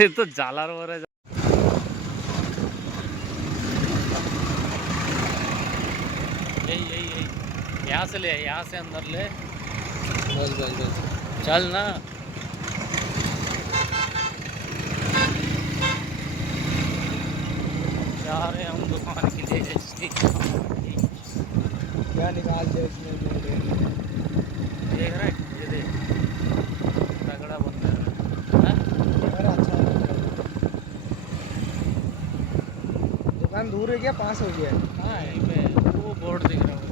ये तो जालार हो रहा है। यही यही यही यहाँ से ले, यहाँ से अंदर ले। बस बस बस चल ना। जा रहे हैं हम दुकान के लिए। क्या निकाल दे इसमें देख रहा है ये देख, तगड़ा बन रहा है। अच्छा है। दुकान दूर है क्या, पास हो गया? हाँ यहीं पे वो बोर्ड दिख रहा है।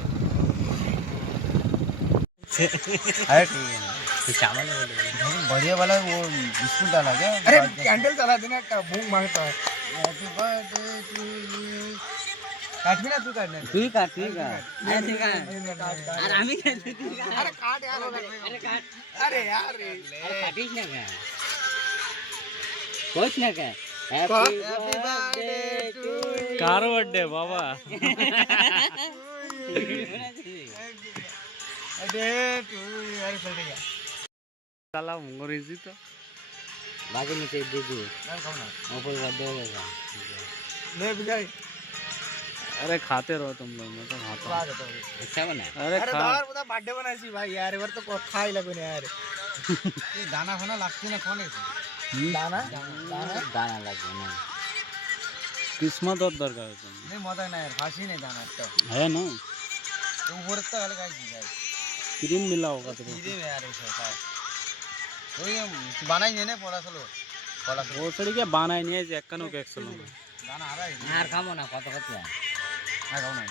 अरे ठीक है, चावल है बोले। बढ़िया वाला वो बिस्कुट डाला क्या? अरे कैंडल चला देना, भूख मांगता है। Happy birthday to you. काट भी ना, तू काटना। ठीक है ठीक है। अरे ठीक है। अरे आम्ही काटते ठीक है। अरे काट यार, अरे काट। अरे यार अरे काटीच ना काय, कोच ना काय। हैप्पी बर्थडे टू कार बर्थडे बाबा। अरे तू यार चल गया। साला मुंगरीजी तो बाकी में से दे दे। मैं खाऊं ना। ऊपर बर्थडे होगा। ले बिजाई। अरे खाते रहो तुम लोग, मैं तो खाता खा हूँ। देता हूँ। अच्छा बना। अरे अरे खा। बाहर बता बर्थडे बनायची भाई यार, वर तो खाई लगून यार। ये दाना खाना लागते ना, कोण आहे दाना? दाना दाना लगे ना। किस्मत और दरकार है तुम नाही मजा नाही यार, फाशी नाही दाना तो है ना। ऊपर तो वाले काय चीज है? क्रीम मिला होगा तेरे कीड़े में यार ऐसा काय कोई बनाई नहीं पोला सलो पोला को। ओसड़ी क्या बाना नहीं है, जैकनो के एक्सल में दाना आ रहा है यार खामो ना, कत कत है। ना खाऊ ना।